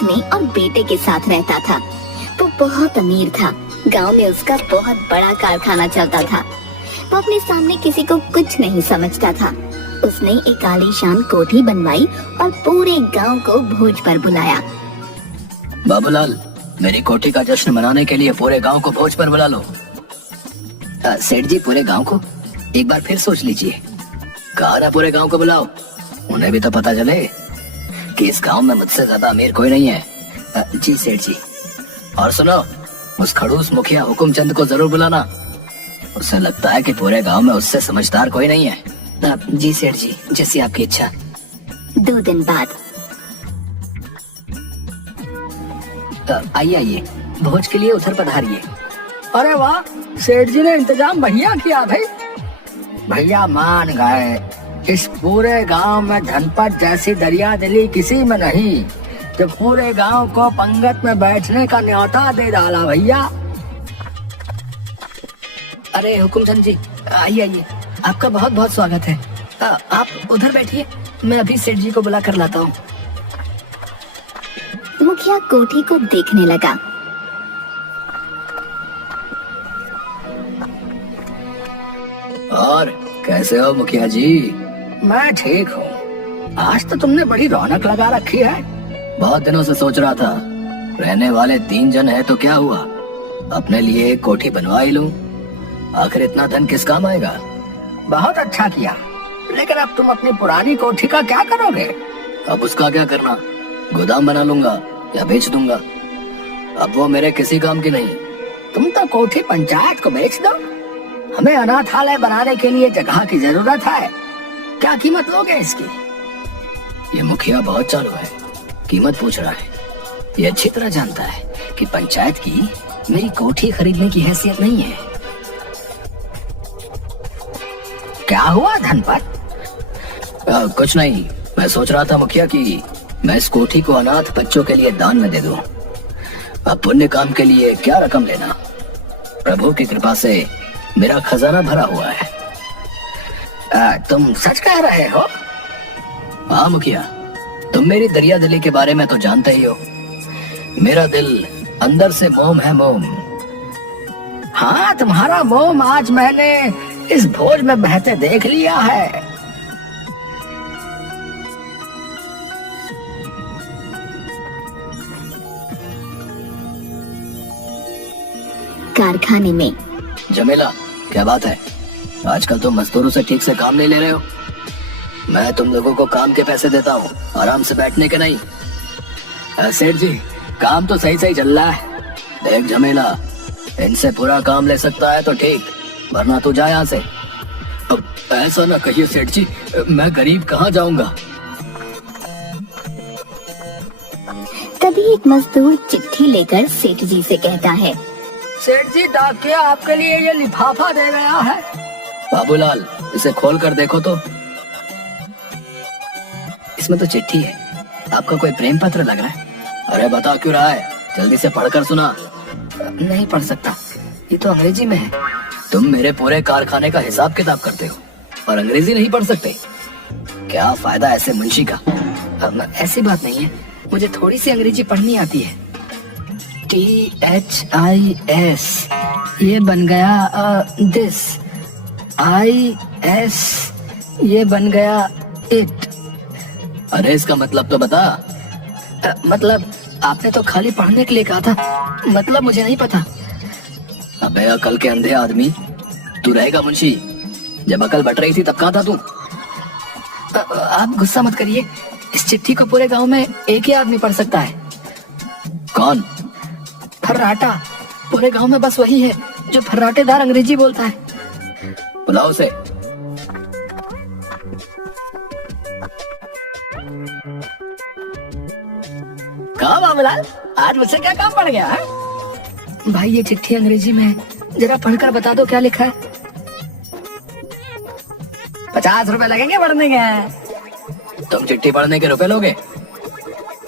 पत्नी और बेटे के साथ रहता था। वो बहुत अमीर था। गांव में उसका बहुत बड़ा कारखाना चलता था। वो अपने सामने किसी को कुछ नहीं समझता था। उसने एक आलीशान कोठी बनवाई और पूरे गांव को भोज पर बुलाया। बाबूलाल, मेरी कोठी का जश्न मनाने के लिए पूरे गांव को भोज पर बुला लो। सेठ जी, पूरे गांव को? एक बार फिर सोच लीजिए। कहा ना पूरे गांव को बुलाओ। उन्हें भी तो पता चले कि इस गांव में मुझसे ज्यादा अमीर कोई नहीं है। जी सेठ जी। और सुनो, उस खड़ूस मुखिया हुकुमचंद को जरूर बुलाना। उसे लगता है कि पूरे गांव में उससे समझदार कोई नहीं है। जी सेठ जी, जैसी आपकी इच्छा। 2 दिन बाद। आइए आइए, भोज के लिए उधर पधारिए। अरे वाह, सेठ जी ने इंतजाम बढ़िया किया भाई। भैया मान गए। इस पूरे गांव में धनपत जैसी दरिया दिली किसी में नहीं, जो पूरे गांव को पंगत में बैठने का न्योता दे डाला भैया। अरे हुकुमचंद जी, आइए आइए, आपका बहुत बहुत स्वागत है। आप उधर बैठिए, मैं अभी सेठ जी को बुला कर लाता हूँ। मुखिया कोठी को देखने लगा। और कैसे हो मुखिया जी? मैं ठीक हूँ। आज तो तुमने बड़ी रौनक लगा रखी है। बहुत दिनों से सोच रहा था, रहने वाले 3 जन है तो क्या हुआ, अपने लिए एक कोठी बनवा ही लूं। आखिर इतना धन किस काम आएगा। बहुत अच्छा किया, लेकिन अब तुम अपनी पुरानी कोठी का क्या करोगे? अब उसका क्या करना, गोदाम बना लूंगा या बेच दूंगा। अब वो मेरे किसी काम की नहीं। तुम तो कोठी पंचायत को बेच दो। हमें अनाथालय बनाने के लिए जगह की जरूरत है। क्या कीमत लोगे इसकी? ये मुखिया बहुत चालू है, कीमत पूछ रहा है। ये अच्छी तरह जानता है कि पंचायत की मेरी कोठी खरीदने की हैसियत नहीं है। क्या हुआ धनपत? कुछ नहीं, मैं सोच रहा था मुखिया कि मैं इस कोठी को अनाथ बच्चों के लिए दान में दे दूं। अब पुण्य काम के लिए क्या रकम लेना, प्रभु की कृपा से मेरा खजाना भरा हुआ है। तुम सच कह रहे हो? हाँ मुखिया, तुम मेरी दरिया दिली के बारे में तो जानते ही हो। मेरा दिल अंदर से मोम है, मोम। हाँ, तुम्हारा मोम आज मैंने इस भोज में बहते देख लिया है। कारखाने में। जमेला, क्या बात है? आजकल तुम मजदूरों से ठीक से काम नहीं ले रहे हो। मैं तुम लोगों को काम के पैसे देता हूँ, आराम से बैठने के नहीं। सेठ जी, काम तो सही सही चल रहा है। देख जमेला, इनसे पूरा काम ले सकता है तो ठीक, वरना तू जा यहाँ से। अब ऐसा ना कहिए सेठ जी, मैं गरीब कहाँ जाऊंगा। तभी एक मजदूर चिट्ठी लेकर सेठ जी से कहता है, सेठ जी, डाकिया आपके लिए ये लिफाफा दे गया है। बाबूलाल, इसे खोल कर देखो तो। इसमें तो चिट्ठी है। आपका कोई प्रेम पत्र लग रहा है। अरे बता क्यों रहा है, जल्दी से पढ़कर सुना। नहीं पढ़ सकता, ये तो अंग्रेजी में है। तुम मेरे पूरे कारखाने का हिसाब किताब करते हो और अंग्रेजी नहीं पढ़ सकते। क्या फायदा ऐसे मुंशी का। ऐसी बात नहीं है, मुझे थोड़ी सी अंग्रेजी पढ़नी आती है। THIS, ये बन गया दिस। IS, ये बन गया इट। अरे इसका मतलब तो बता। मतलब आपने तो खाली पढ़ने के लिए कहा था, मतलब मुझे नहीं पता। अबे अकल के अंधे आदमी, तू रहेगा मुंशी? जब अकल बट रही थी तब कहाँ था तू? आप गुस्सा मत करिए, इस चिट्ठी को पूरे गांव में एक ही आदमी पढ़ सकता है। कौन? फर्राटा। पूरे गांव में बस वही है जो फर्राटेदार अंग्रेजी बोलता है। बुलाओ उसे। कहाँ बाबूलाल, आज मुझसे क्या काम पड़ गया है? भाई ये चिट्ठी अंग्रेजी में है, जरा पढ़कर बता दो क्या लिखा है। 50 रुपए लगेंगे पढ़ने के। तुम चिट्ठी पढ़ने के रुपए लोगे?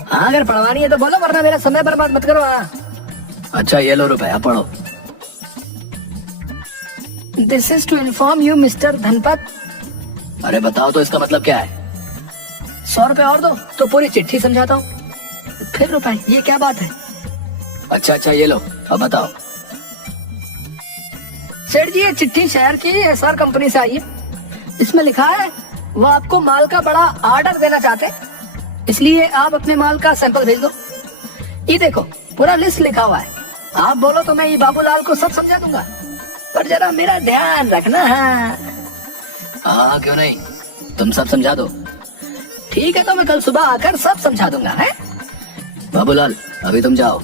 हाँ, अगर पढ़वानी है तो बोलो, वरना मेरा समय बर्बाद मत करो। अच्छा ये लो रुपया, पढ़ो। This is to inform you mister Dhanpat. अरे बताओ तो इसका मतलब क्या है? 100 रुपए और दो तो पूरी चिट्ठी समझाता हूँ। फिर रुपए, ये क्या बात है? अच्छा ये लो, अब बताओ। सेठ जी, ये चिट्ठी शहर की एसआर कंपनी से आई है। इसमें लिखा है वो आपको माल का बड़ा ऑर्डर देना चाहते हैं, इसलिए आप अपने माल का सैंपल भेज दो। ये देखो, पूरा लिस्ट लिखा हुआ है। आप बोलो तो मैं ये बाबूलाल को सब समझा दूंगा, पर जरा मेरा ध्यान रखना है। हाँ क्यों नहीं, तुम सब समझा दो। ठीक है, तो मैं कल सुबह आकर सब समझा दूंगा है। बाबूलाल अभी तुम जाओ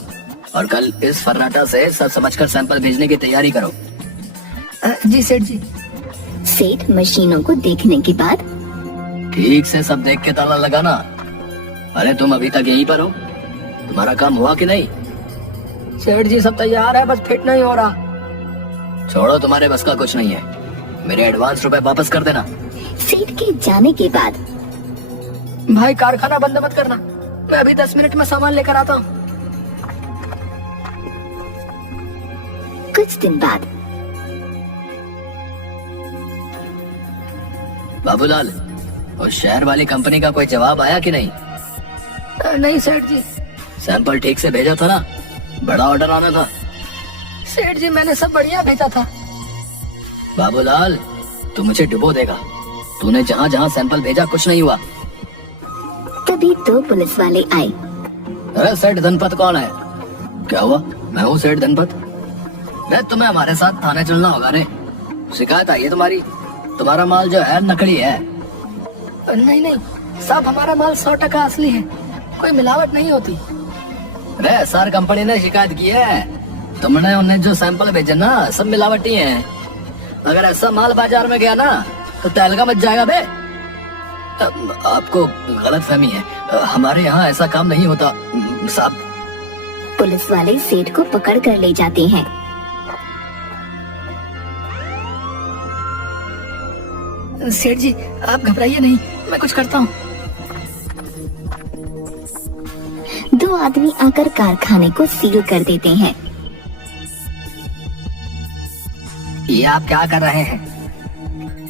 और कल इस फर्राटा से सब समझकर सैंपल भेजने की तैयारी करो। जी सेठ जी। सेठ मशीनों को देखने के बाद ठीक से सब देख के ताला लगाना। अरे तुम अभी तक यहीं पर हो, तुम्हारा काम हुआ कि नहीं? सेठ जी सब तैयार है, बस फिट नहीं हो रहा। छोड़ो, तुम्हारे बस का कुछ नहीं है। मेरे एडवांस रुपए वापस कर देना। सेठ के जाने के बाद भाई कारखाना बंद मत करना, मैं अभी 10 मिनट में सामान लेकर आता हूँ। कुछ दिन बाद बाबूलाल, उस शहर वाली कंपनी का कोई जवाब आया कि नहीं? नहीं सेठ जी। सैंपल ठीक से भेजा था ना? बड़ा ऑर्डर आना था। सेठ जी, मैंने सब बढ़िया भेजा था। बाबूलाल, तू मुझे डुबो देगा। तूने जहाँ जहाँ सैंपल भेजा कुछ नहीं हुआ। तभी 2 पुलिस वाले आए। अरे सेठ धनपत कौन है? क्या हुआ? मैं हूँ सेठ धनपत। रे तुम्हें हमारे साथ थाने चलना होगा रे। शिकायत आई है तुम्हारी, तुम्हारा माल जो है नकली है। नहीं नहीं साहब, हमारा माल 100% असली है, कोई मिलावट नहीं होती। रे एसआर कंपनी ने शिकायत की है, तुमने उन्हें जो सैंपल भेजे ना सब मिलावटी हैं। अगर ऐसा माल बाजार में गया ना तो तहलका मच जाएगा बे। आपको गलत फहमी है, हमारे यहाँ ऐसा काम नहीं होता साहब। पुलिस वाले सेठ को पकड़ कर ले जाते हैं। सेठ जी आप घबराइए नहीं, मैं कुछ करता हूँ। 2 आदमी आकर कारखाने को सील कर देते हैं। ये आप क्या कर रहे हैं?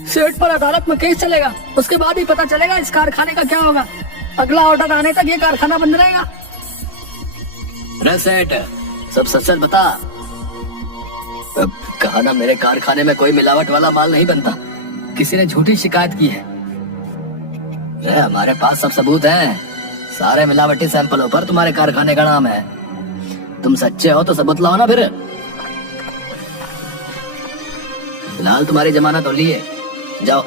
सेठ पर अदालत में केस चलेगा, उसके बाद ही पता चलेगा इस कारखाने का क्या होगा। अगला ऑर्डर आने तक ये कारखाना बंद रहेगा। रे सेठ, सब सच सच बता। कहा ना मेरे कारखाने में कोई मिलावट वाला माल नहीं बनता, किसी ने झूठी शिकायत की है। रे हमारे पास सब सबूत हैं, सारे मिलावटी सैंपलों पर तुम्हारे कारखाने का नाम है। तुम सच्चे हो तो सबूत लाओ ना फिर। फिलहाल तुम्हारी जमानत हो ली है, जाओ,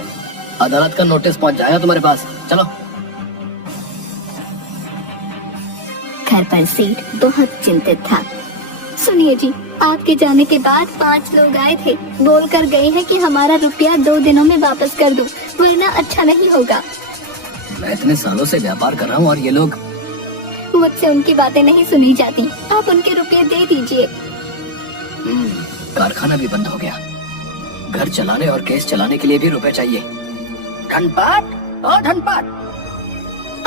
अदालत का नोटिस पहुंच जाएगा तुम्हारे पास। चलो। घर पर सेठ बहुत चिंतित था। सुनिए जी, आपके जाने के बाद 5 लोग आए थे, बोल कर गए हैं कि हमारा रुपया 2 दिनों में वापस कर दो, वरना अच्छा नहीं होगा। मैं इतने सालों से व्यापार कर रहा हूँ और ये लोग। मुझसे उनकी बातें नहीं सुनी जाती, आप उनके रुपये दे दीजिए। कारखाना भी बंद हो गया, घर चलाने और केस चलाने के लिए भी रुपए चाहिए। धनपाट, ओ धनपाट।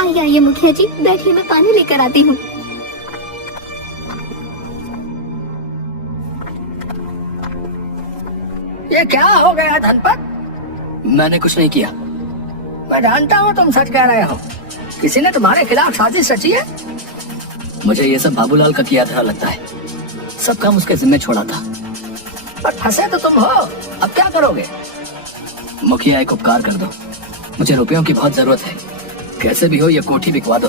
आइए आइए मुखिया जी, बैठिए, मैं पानी लेकर आती हूँ। ये क्या हो गया धनपत? मैंने कुछ नहीं किया। मैं जानता हूँ तुम सच कह रहे हो, किसी ने तुम्हारे खिलाफ साजिश रची है। मुझे ये सब बाबूलाल का किया था लगता है, सब काम उसके जिम्मे छोड़ा था। पर फंसे तो तुम हो, अब क्या करोगे? मुखिया एक उपकार कर दो, मुझे रुपयों की बहुत जरूरत है, कैसे भी हो ये कोठी बिकवा दो।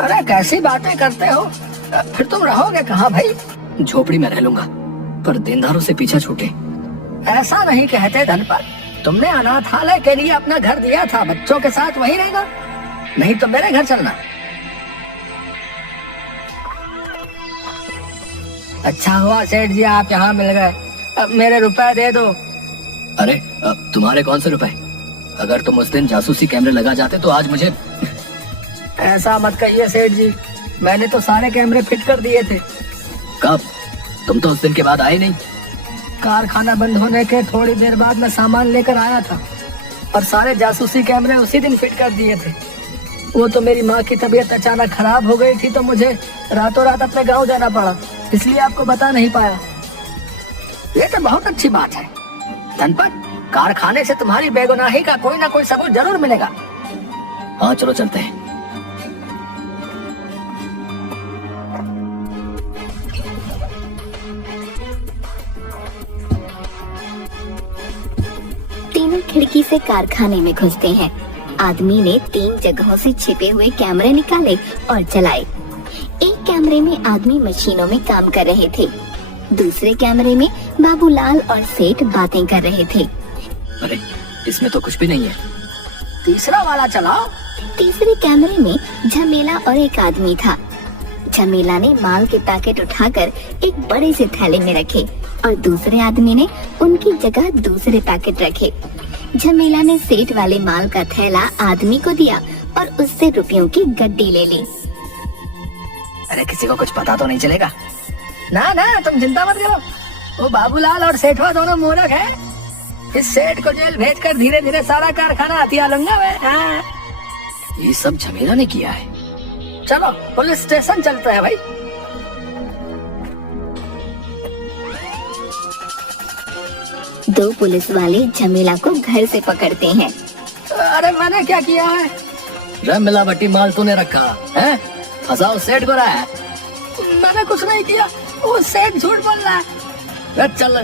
अरे कैसी बातें करते हो, फिर तुम रहोगे कहाँ भाई? झोपड़ी में रह लूंगा, पर देनदारों से पीछा छूटे। ऐसा नहीं कहते धनपाल, तुमने अनाथालय के लिए अपना घर दिया था, बच्चों के साथ वहीं रहना, नहीं तो मेरे घर चलना। अच्छा हुआ सेठ जी आप यहाँ मिल गए, अब मेरे रुपए दे दो। अरे अब तुम्हारे कौन से रुपए? अगर तुम उस दिन जासूसी कैमरे लगा जाते तो आज मुझे। ऐसा मत कहिए सेठ जी, मैंने तो सारे कैमरे फिट कर दिए थे। कब? तुम तो उस दिन के बाद आए नहीं। कारखाना बंद होने के थोड़ी देर बाद मैं सामान लेकर आया था और सारे जासूसी कैमरे उसी दिन फिट कर दिए थे। वो तो मेरी माँ की तबीयत अचानक खराब हो गई थी, तो मुझे रातों रात अपने गांव जाना पड़ा, इसलिए आपको बता नहीं पाया। ये तो बहुत अच्छी बात है धनपत, कारखाने से तुम्हारी बेगुनाही का कोई ना कोई सबूत जरूर मिलेगा। हाँ चलो चलते हैं। खिड़की से कारखाने में घुसते हैं। आदमी ने 3 जगहों से छिपे हुए कैमरे निकाले और चलाए। एक कैमरे में आदमी मशीनों में काम कर रहे थे। दूसरे कैमरे में बाबूलाल और सेठ बातें कर रहे थे। अरे इसमें तो कुछ भी नहीं है। तीसरा वाला चलाओ। तीसरे कैमरे में झमेला और एक आदमी था। झमेला ने माल के पैकेट उठाकर एक बड़े से थैले में रखे और दूसरे आदमी ने उनकी जगह दूसरे पैकेट रखे। झमेला ने सेठ वाले माल का थैला आदमी को दिया और उससे रुपयों की गड्डी ले ली। अरे किसी को कुछ पता तो नहीं चलेगा? ना ना, तुम चिंता मत करो। वो बाबूलाल और सेठवा दोनों मूर्ख हैं। इस सेठ को जेल भेजकर धीरे धीरे सारा कारखाना हथिया लूंगा मैं। हाँ। ये सब झमेला ने किया है। चलो पुलिस स्टेशन चलते हैं भाई। दो पुलिस वाले झमेला को घर से पकड़ते हैं। अरे मैंने क्या किया है? रे मिलावटी माल तूने रखा है, फंसाओ सेठ को रहा है। मैंने कुछ नहीं किया, वो सेठ झूठ बोल रहा है। रे चल,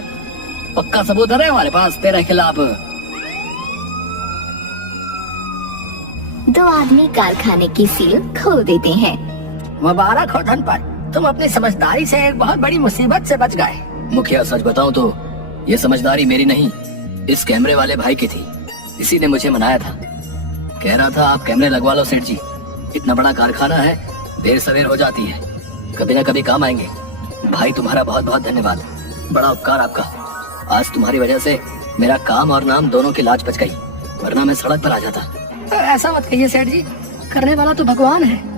पक्का सबूत है हमारे पास तेरे खिलाफ। 2 आदमी कारखाने की सील खोल देते हैं। मुबारक हो धनपत, तुम अपनी समझदारी से एक बहुत बड़ी मुसीबत से बच गए। मुखिया सच बताऊं तो ये समझदारी मेरी नहीं, इस कैमरे वाले भाई की थी। इसी ने मुझे मनाया था, कह रहा था आप कैमरे लगवा लो सेठ जी, इतना बड़ा कारखाना है, देर सवेर हो जाती है, कभी ना कभी काम आएंगे। भाई तुम्हारा बहुत बहुत धन्यवाद, बड़ा उपकार आपका। आज तुम्हारी वजह से मेरा काम और नाम दोनों की लाज बच गई, वरना मैं सड़क पर आ जाता। ऐसा मत कहिए सेठ जी, करने वाला तो भगवान है।